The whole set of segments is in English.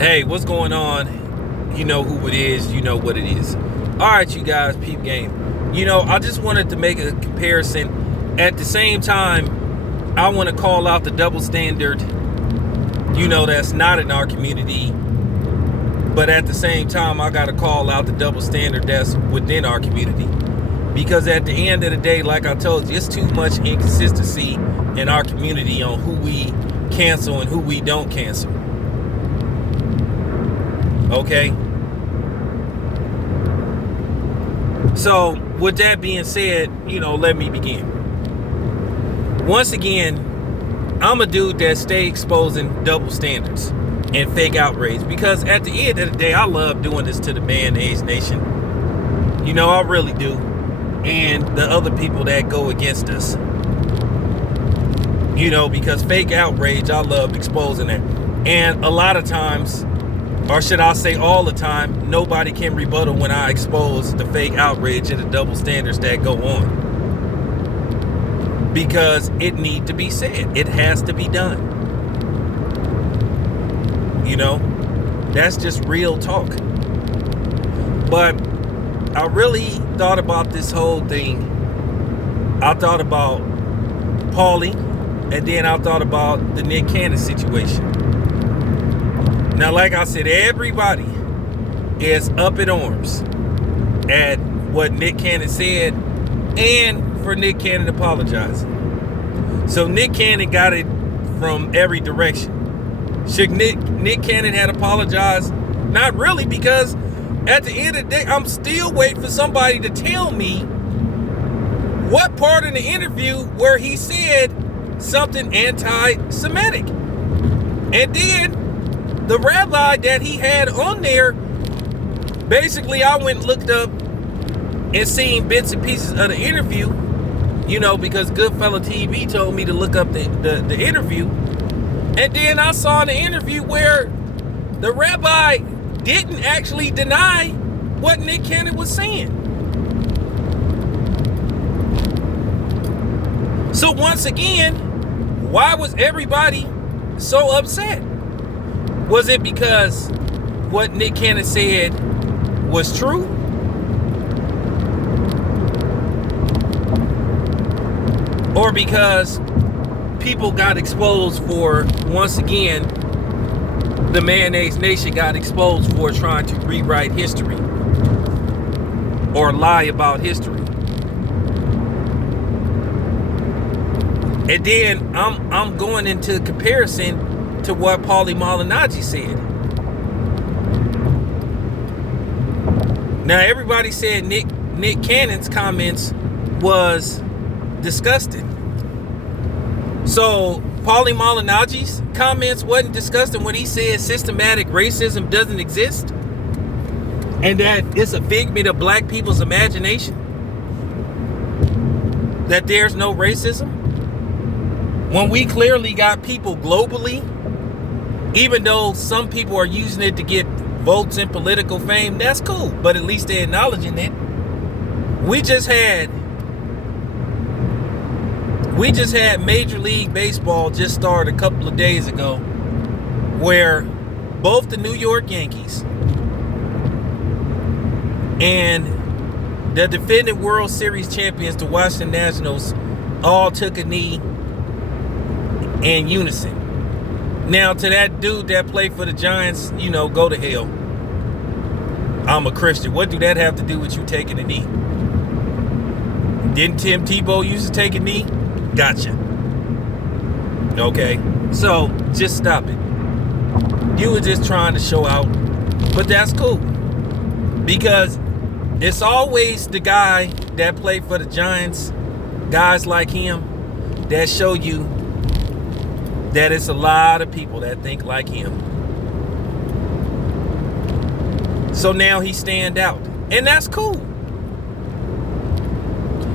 Hey, what's going on? You know who it is, you know what it is. Alright, you guys, peep game. I just wanted to make a comparison. At the same time, I want to call out the double standard, that's not in our community. But at the same time, I got to call out the double standard that's within our community. Because at the end of the day, like I told you, it's too much inconsistency in our community on who we cancel and who we don't cancel. Okay? So, with that being said, let me begin. Once again, I'm a dude that stay exposing double standards and fake outrage, because at the end of the day, I love doing this to the mayonnaise nation. I really do. And the other people that go against us. Because fake outrage, I love exposing that. And a lot of times, or should I say all the time, nobody can rebuttal when I expose the fake outrage and the double standards that go on. Because it need to be said. It has to be done. That's just real talk. But I really thought about this whole thing. I thought about Paulie, and then I thought about the Nick Cannon situation. Now, like I said, everybody is up in arms at what Nick Cannon said and for Nick Cannon apologizing. So Nick Cannon got it from every direction. Should Nick Cannon had apologized? Not really, because at the end of the day, I'm still waiting for somebody to tell me what part in the interview where he said something anti-Semitic. And then the rabbi that he had on there, basically I went and looked up and seen bits and pieces of the interview, because Goodfella TV told me to look up the interview. And then I saw the interview where the rabbi didn't actually deny what Nick Cannon was saying. So once again, why was everybody so upset? Was it because what Nick Cannon said was true? Or because people got exposed for, once again, the mayonnaise nation got exposed for trying to rewrite history or lie about history? And then I'm going into comparison to what Paulie malignaggi said. Now, everybody said Nick Cannon's comments was disgusting. So Paulie malignaggi's comments wasn't disgusting when he said systematic racism doesn't exist and that it's a figment of black people's imagination, that there's no racism, when we clearly got people globally, even though some people are using it to get votes and political fame. That's cool, but at least they're acknowledging it. We just had Major League Baseball just started a couple of days ago, where both the New York Yankees and the defending World Series champions, the Washington Nationals, all took a knee in unison. Now, to that dude that played for the Giants, go to hell. I'm a Christian. What do that have to do with you taking a knee? Didn't Tim Tebow used to take a knee? Gotcha. Okay, so just stop it. You were just trying to show out, but that's cool, because it's always the guy that played for the Giants, guys like him, that show you that it's a lot of people that think like him. So now he stand out, and that's cool.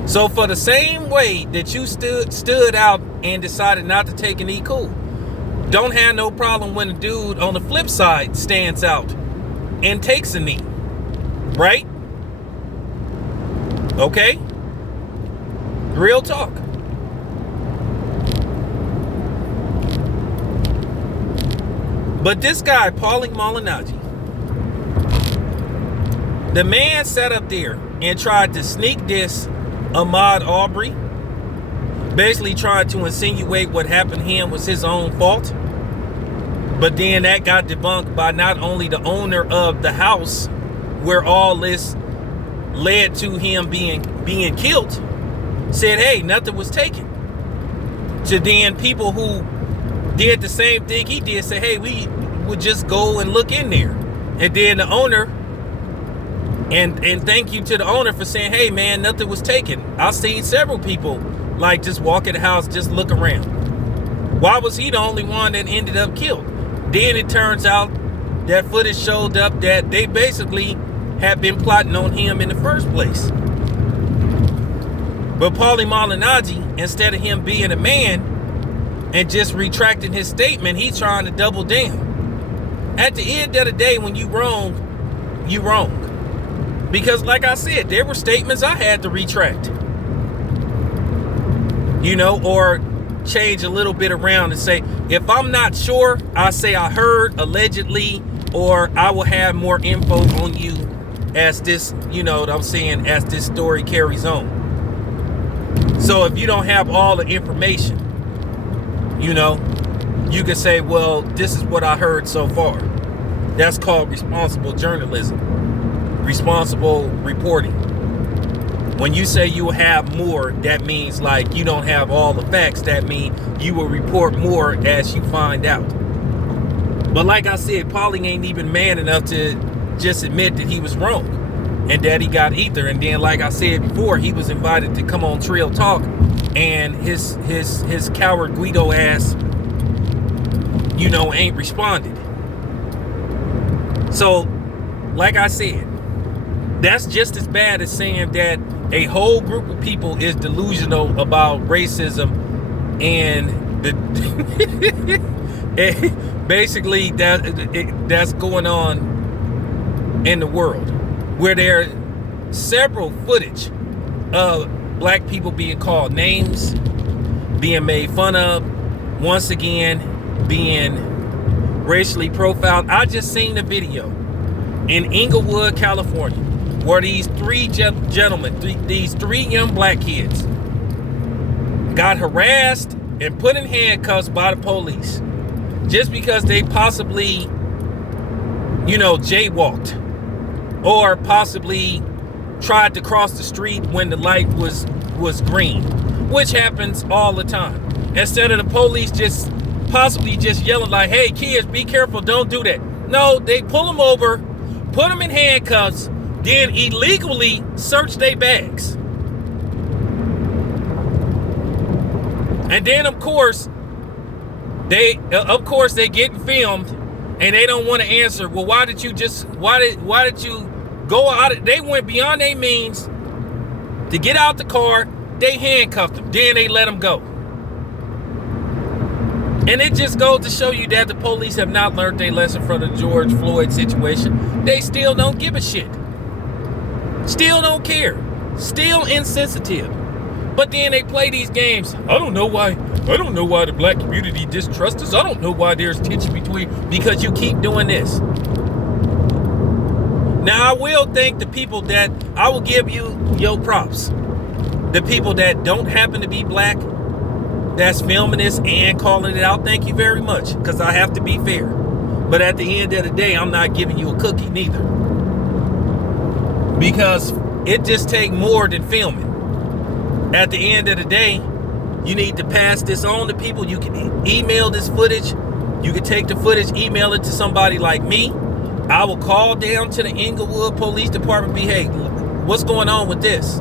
So for the same way that you stood out and decided not to take a knee, cool. Don't have no problem when a dude on the flip side stands out and takes a knee, right? Okay? Real talk. But this guy, Paulie malignaggi, the man sat up there and tried to sneak diss Ahmaud Arbery, basically trying to insinuate what happened to him was his own fault. But then that got debunked by not only the owner of the house where all this led to him being killed, said, hey, nothing was taken. To then people who did the same thing he did say, hey, we would just go and look in there. And then the owner, and thank you to the owner for saying, hey man, nothing was taken. I've seen several people like just walk in the house, just look around. Why was he the only one that ended up killed? Then it turns out that footage showed up that they basically had been plotting on him in the first place. But Paulie malignaggi, instead of him being a man and just retracting his statement, he's trying to double down. At the end of the day, when you wrong, you wrong. Because like I said, there were statements I had to retract. Or change a little bit around and say, if I'm not sure, I say I heard, allegedly, or I will have more info on you as this, as this story carries on. So if you don't have all the information, you can say, well, this is what I heard so far. That's called responsible journalism, responsible reporting. When you say you have more, that means like you don't have all the facts. That means you will report more as you find out. But like I said, Paulie ain't even man enough to just admit that he was wrong and that he got ether. And then, like I said before, he was invited to come on Trill Talk, and his coward Guido ass, ain't responded. So, like I said, that's just as bad as saying that a whole group of people is delusional about racism, and basically that's going on in the world, where there are several footage of black people being called names, being made fun of, once again being racially profiled. I just seen a video in Inglewood, California, where these three gentlemen, these three young black kids, got harassed and put in handcuffs by the police just because they possibly, jaywalked or possibly tried to cross the street when the light was green, which happens all the time. Instead of the police just possibly just yelling like, hey kids, be careful, don't do that. No, they pull them over, put them in handcuffs, then illegally search their bags. And then of course they getting filmed, and they don't want to answer. Well, why did you go out? They went beyond their means to get out the car. They handcuffed them, then they let them go. And it just goes to show you that the police have not learned their lesson from the George Floyd situation. They still don't give a shit. Still don't care. Still insensitive. But then they play these games. I don't know why the black community distrusts us. I don't know why there's tension because you keep doing this. Now I will thank the people that, I will give you your props. The people that don't happen to be black, that's filming this and calling it out, thank you very much, because I have to be fair. But at the end of the day, I'm not giving you a cookie neither, because it just takes more than filming. At the end of the day, you need to pass this on to people. You can email this footage. You can take the footage, email it to somebody like me. I will call down to the Inglewood Police Department, be, hey, what's going on with this?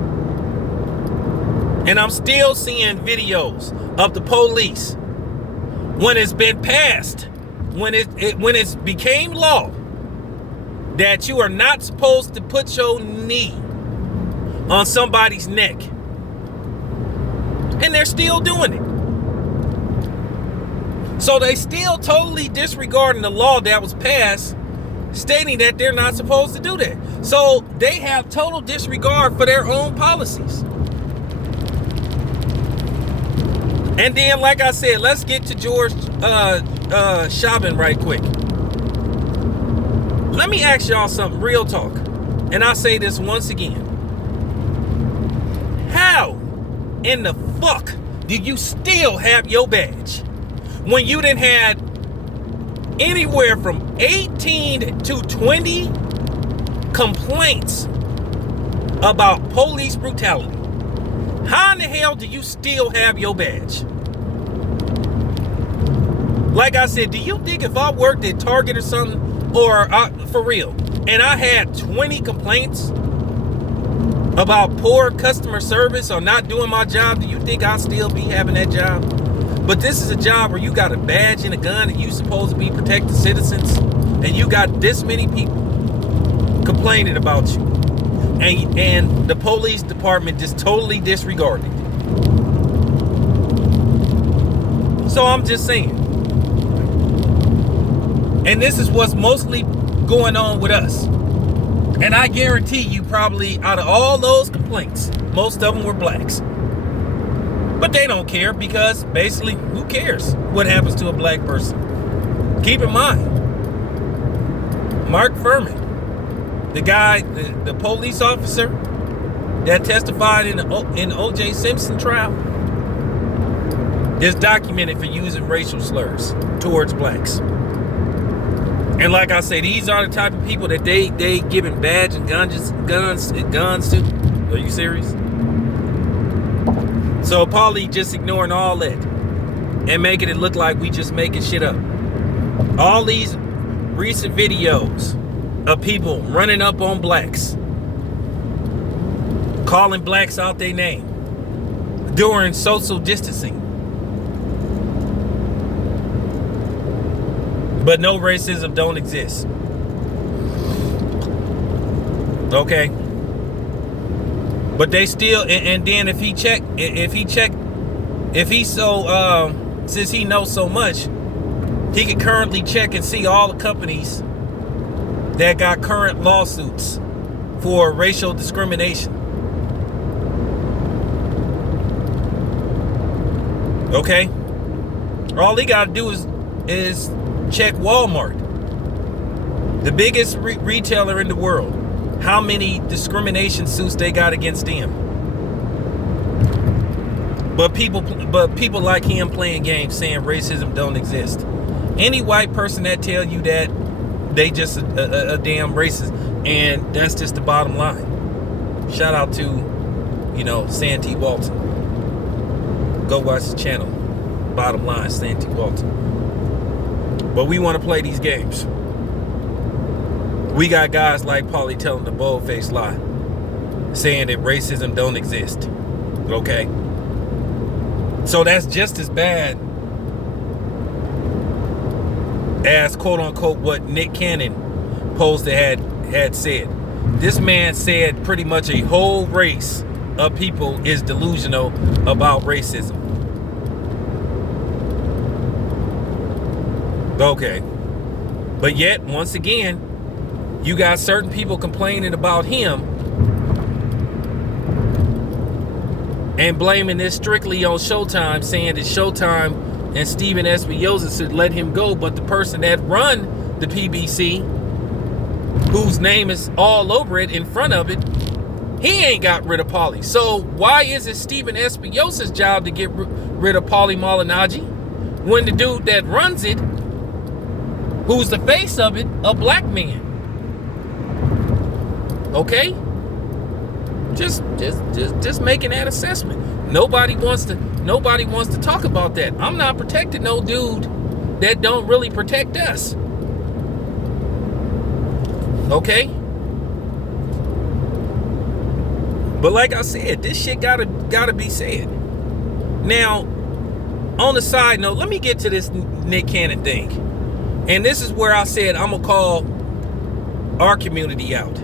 And I'm still seeing videos of the police when it's been passed, when it became law that you are not supposed to put your knee on somebody's neck, and they're still doing it. So they still totally disregarding the law that was passed, stating that they're not supposed to do that. So they have total disregard for their own policies. And then, like I said, let's get to George Chauvin right quick. let me ask y'all something, real talk. And I'll say this once again. How in the fuck do you still have your badge when you done had anywhere from 18 to 20 complaints about police brutality? How in the hell do you still have your badge? Like I said, do you think if I worked at Target or something, or for real, and I had 20 complaints about poor customer service or not doing my job, do you think I'll still be having that job? But this is a job where you got a badge and a gun and you supposed to be protecting citizens, and you got this many people complaining about you, and the police department just totally disregarded it. So I'm just saying. And this is what's mostly going on with us. And I guarantee you, probably out of all those complaints, most of them were blacks. But they don't care, because basically, who cares what happens to a black person? Keep in mind, Mark Furman, the guy, the police officer that testified in the O.J. Simpson trial, is documented for using racial slurs towards blacks. And like I say, these are the type of people that they giving badge and guns to. Are you serious? So Paulie just ignoring all that and making it look like we just making shit up. All these recent videos of people running up on blacks, calling blacks out their name during social distancing. But no, racism don't exist. Okay. But they still, and then if he so, since he knows so much, he can currently check and see all the companies that got current lawsuits for racial discrimination. Okay. All he got to do is check Walmart, the biggest retailer in the world, how many discrimination suits they got against them. But people like him playing games saying racism don't exist. Any white person that tell you that, they just a damn racist, and that's just the bottom line. Shout out to, Santee Walton. Go watch the channel. Bottom line, Santee Walton. But we want to play these games. We got guys like Paulie telling the bold-faced lie, saying that racism don't exist. Okay? So that's just as bad as, quote-unquote, what Nick Cannon posed had said. This man said pretty much a whole race of people is delusional about racism. Okay. But yet, once again, you got certain people complaining about him and blaming this strictly on Showtime, saying that Showtime and Steven Espinosa should let him go, but the person that run the PBC, whose name is all over it, in front of it, he ain't got rid of Paulie. So why is it Steven Espinosa's job to get rid of Paulie Malignaggi when the dude that runs it, who's the face of it, a black man? Okay? Just making that assessment. Nobody wants to talk about that. I'm not protecting no dude that don't really protect us. Okay? But like I said, this shit gotta be said. Now, on the side note, let me get to this Nick Cannon thing. And this is where I said I'm gonna call our community out.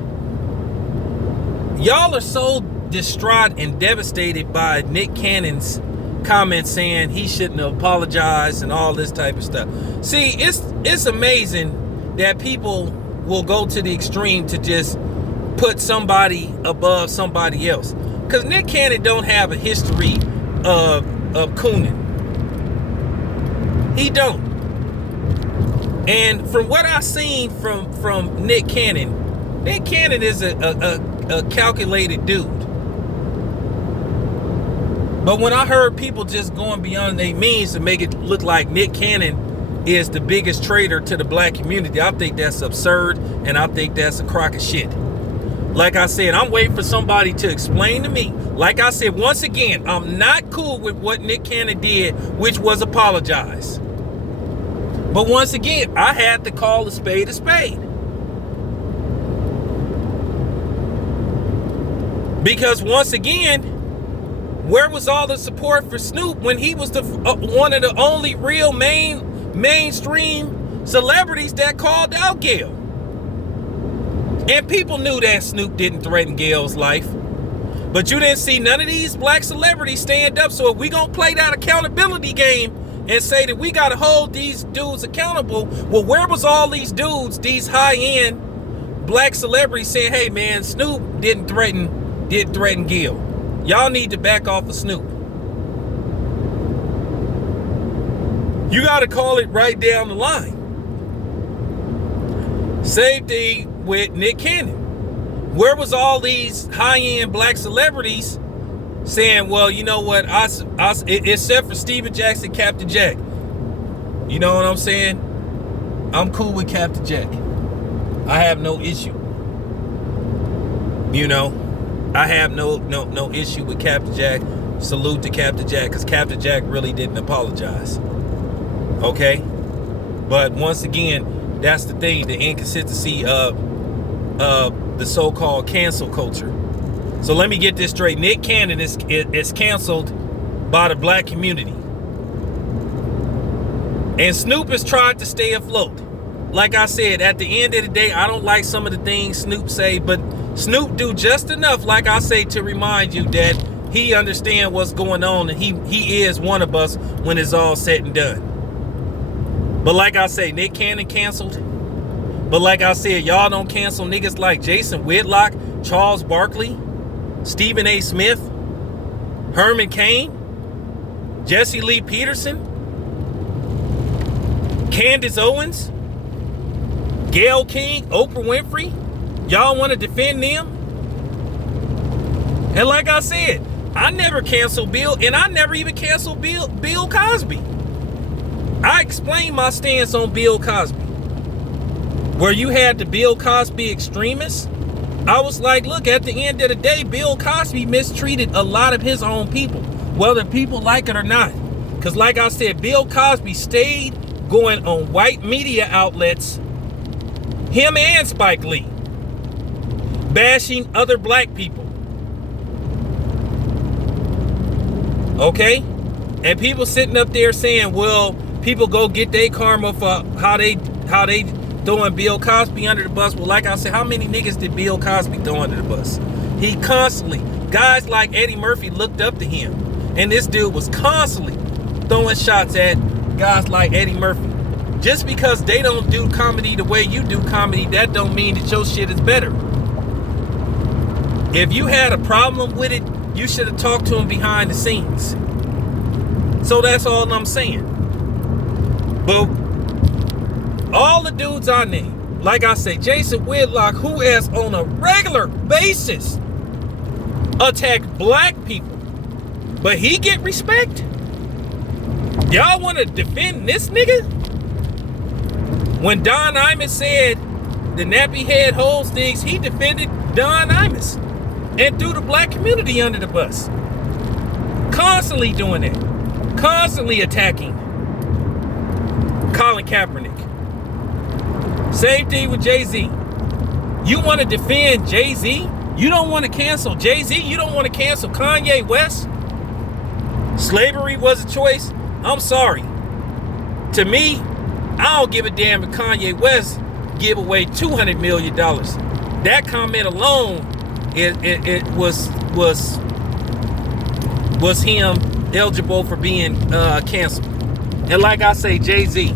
Y'all are so distraught and devastated by Nick Cannon's comments saying he shouldn't have apologized and all this type of stuff. See, it's amazing that people will go to the extreme to just put somebody above somebody else. Because Nick Cannon don't have a history of cooning. He don't. And from what I've seen from Nick Cannon is a calculated dude. But when I heard people just going beyond their means to make it look like Nick Cannon is the biggest traitor to the black community, I think that's absurd, and I think that's a crock of shit. Like I said, I'm waiting for somebody to explain to me. Like I said, once again, I'm not cool with what Nick Cannon did, which was apologize. But once again, I had to call a spade a spade. Because once again, where was all the support for Snoop when he was the one of the only real mainstream celebrities that called out Gayle? And people knew that Snoop didn't threaten Gayle's life. But you didn't see none of these black celebrities stand up. So if we gonna play that accountability game and say that we gotta hold these dudes accountable, well, where was all these dudes, these high-end black celebrities saying, hey man, Snoop didn't threaten Gayle. Y'all need to back off of Snoop. You gotta call it right down the line. Same thing with Nick Cannon. Where was all these high-end black celebrities saying, well, you know what, except for Steven Jackson, Captain Jack. You know what I'm saying? I'm cool with Captain Jack. I have no issue. You know, I have no issue with Captain Jack. Salute to Captain Jack, because Captain Jack really didn't apologize. Okay? But once again, that's the thing, the inconsistency of the so-called cancel culture. So let me get this straight. Nick Cannon is canceled by the black community. And Snoop has tried to stay afloat. Like I said, at the end of the day, I don't like some of the things Snoop say, but Snoop do just enough, like I say, to remind you that he understands what's going on, and he is one of us when it's all said and done. But like I say, Nick Cannon canceled. But like I said, y'all don't cancel niggas like Jason Whitlock, Charles Barkley, Stephen A. Smith, Herman Cain, Jesse Lee Peterson, Candace Owens, Gayle King, Oprah Winfrey. Y'all want to defend them? And like I said, I never canceled Bill, and I never even canceled Bill Cosby. I explained my stance on Bill Cosby. Where you had the Bill Cosby extremists, I was like, look, at the end of the day, Bill Cosby mistreated a lot of his own people, whether people like it or not. Because like I said, Bill Cosby stayed going on white media outlets, him and Spike Lee, bashing other black people. Okay? And people sitting up there saying, well, people go get their karma for how they throwing Bill Cosby under the bus. Well, like I said, how many niggas did Bill Cosby throw under the bus? He constantly, guys like Eddie Murphy looked up to him. And this dude was constantly throwing shots at guys like Eddie Murphy. Just because they don't do comedy the way you do comedy, that don't mean that your shit is better. If you had a problem with it, you should have talked to him behind the scenes. So that's all I'm saying. But all the dudes I named, like I say, Jason Whitlock, who has on a regular basis attacked black people, but he get respect? Y'all want to defend this nigga? When Don Imus said the nappy head holds things, he defended Don Imus and threw the black community under the bus. Constantly doing that. Constantly attacking Colin Kaepernick. Same thing with Jay-Z. You want to defend Jay-Z? You don't want to cancel Jay-Z? You don't want to cancel Kanye West? Slavery was a choice? I'm sorry. To me, I don't give a damn if Kanye West give away $200 million. That comment alone, it was him eligible for being canceled. And like I say, Jay-Z,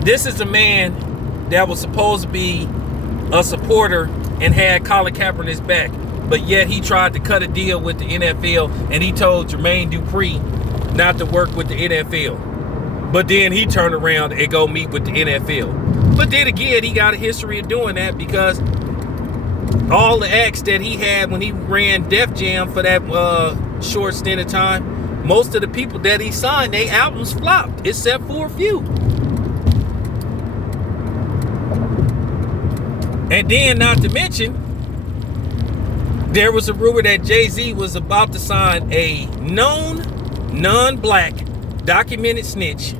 this is a man that was supposed to be a supporter and had Colin Kaepernick's back, but yet he tried to cut a deal with the NFL, and he told Jermaine Dupri not to work with the NFL. But then he turned around and go meet with the NFL. But then again, he got a history of doing that because all the acts that he had when he ran Def Jam for that short stint of time, most of the people that he signed, their albums flopped, except for a few. And then, not to mention, there was a rumor that Jay-Z was about to sign a known non-black documented snitch.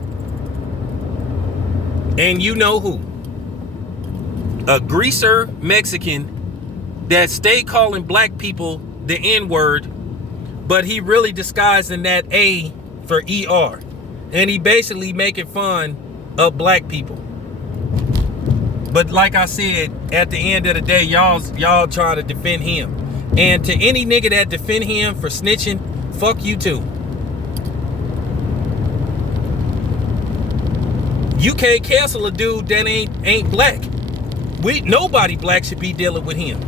And you know who? A greaser Mexican that stayed calling black people the N-word, but he really disguising that A for ER. And he basically making fun of black people. But like I said, at the end of the day, y'all trying to defend him. And to any nigga that defend him for snitching, fuck you too. You can't cancel a dude that ain't black. Nobody black should be dealing with him.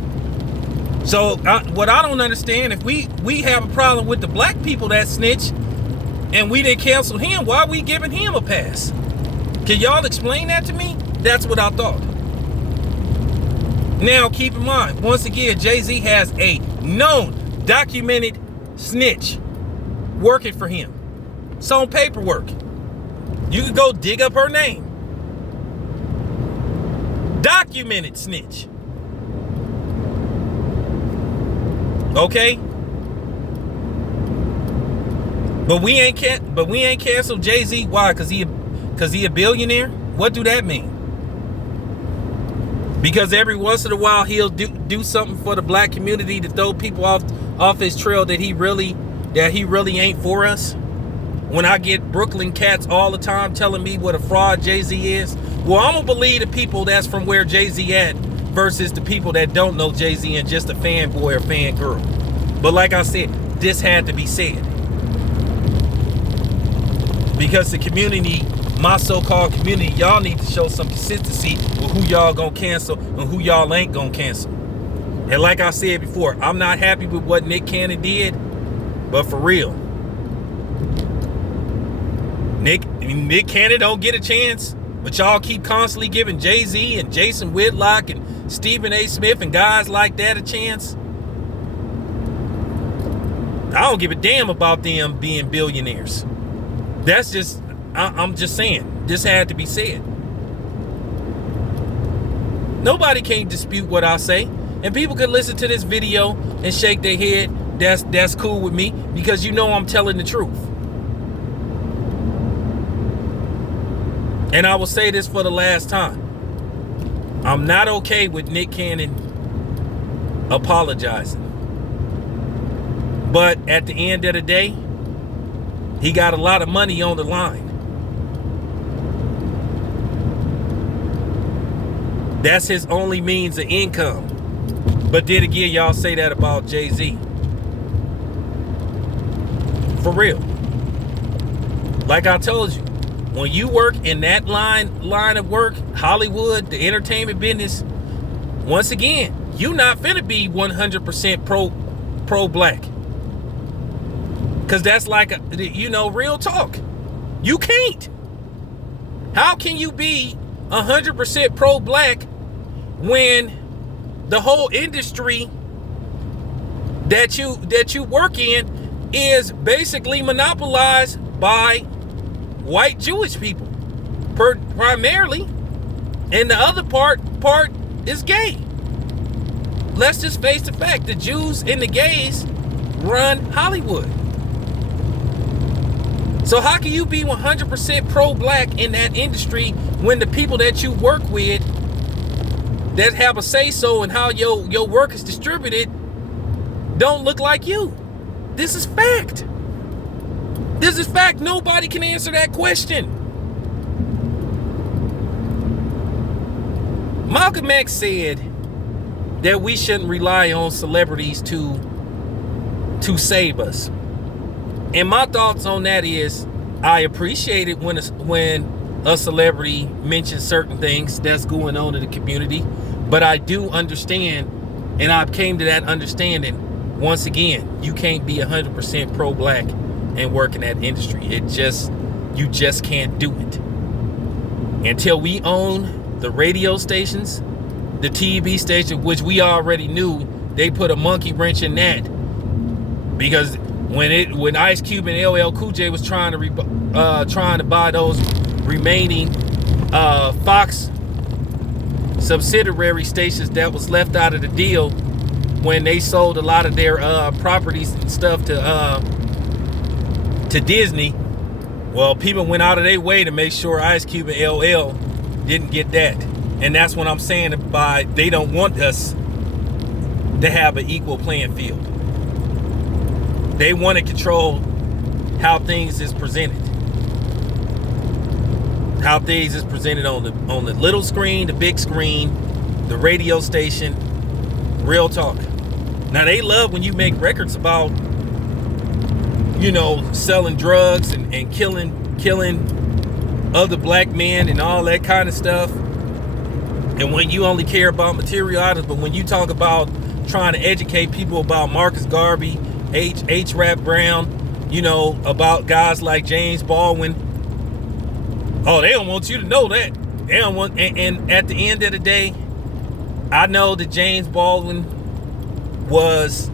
So what I don't understand, if we have a problem with the black people that snitch and we didn't cancel him, why are we giving him a pass? Can y'all explain that to me? That's what I thought. Now keep in mind, once again, Jay-Z has a known documented snitch working for him. It's on paperwork. You can go dig up her name. Documented snitch. Okay? But we ain't canceled Jay-Z. Why? Cause he a billionaire? What do that mean? Because every once in a while he'll do something for the black community to throw people off his trail that he really ain't for us. When I get Brooklyn cats all the time telling me what a fraud Jay-Z is, well, I'm gonna believe the people that's from where Jay-Z at versus the people that don't know Jay-Z and just a fanboy or fangirl. But like I said, this had to be said. Because the community, my so-called community, y'all need to show some consistency with who y'all gonna cancel and who y'all ain't gonna cancel. And like I said before, I'm not happy with what Nick Cannon did, but for real, Nick Cannon don't get a chance, but y'all keep constantly giving Jay-Z and Jason Whitlock and Stephen A. Smith and guys like that a chance. I don't give a damn about them being billionaires. That's just, I'm just saying, this had to be said. Nobody can dispute what I say, and people can listen to this video and shake their head. That's cool with me, because you know I'm telling the truth. And I will say this for the last time. I'm not okay with Nick Cannon apologizing. But at the end of the day, he got a lot of money on the line. That's his only means of income. But then again, y'all say that about Jay-Z. For real. Like I told you, when you work in that line of work, Hollywood, the entertainment business, once again, you not finna be 100% pro-black. Because that's like, real talk. You can't. How can you be 100% pro-black when the whole industry that you work in is basically monopolized by white Jewish people, primarily, and the other part is gay. Let's just face the fact: the Jews and the gays run Hollywood. So how can you be 100% pro-black in that industry when the people that you work with that have a say-so in how your work is distributed don't look like you? This is fact. This is fact. Nobody can answer that question. Malcolm X said that we shouldn't rely on celebrities to save us. And my thoughts on that is, I appreciate it when a celebrity mentions certain things that's going on in the community, but I do understand, and I've came to that understanding. Once again, you can't be 100% pro-black and work in that industry. It just You just can't do it. Until we own the radio stations, the TV station, which we already knew they put a monkey wrench in that. Because when Ice Cube and LL Cool J was trying to buy those remaining Fox subsidiary stations that was left out of the deal when they sold a lot of their properties and stuff to Disney. Well, people went out of their way to make sure Ice Cube and LL didn't get that. And that's what I'm saying by they don't want us to have an equal playing field. They want to control how things is presented. How things is presented on the little screen, the big screen, the radio station. Real talk. Now they love when you make records about, you know, selling drugs and killing other black men and all that kind of stuff. And when you only care about material items, but when you talk about trying to educate people about Marcus Garvey, H. Rap Brown, you know, about guys like James Baldwin, oh, they don't want you to know that. They don't want, and at the end of the day, I know that James Baldwin was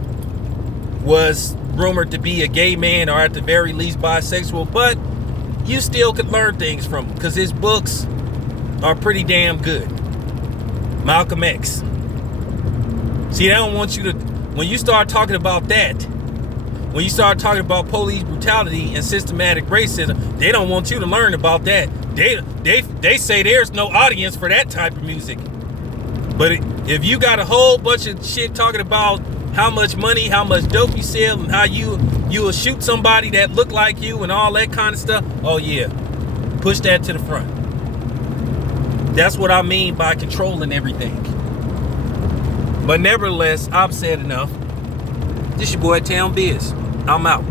rumored to be a gay man, or at the very least bisexual, but you still could learn things from him because his books are pretty damn good. Malcolm X. See, they don't want you to, when you start talking about that, when you start talking about police brutality and systematic racism, they don't want you to learn about that. They say there's no audience for that type of music. But if you got a whole bunch of shit talking about how much money, how much dope you sell, and how you will shoot somebody that look like you and all that kind of stuff, oh yeah, push that to the front. That's what I mean by controlling everything. But nevertheless, I've said enough. This your boy Town Biz. I'm out.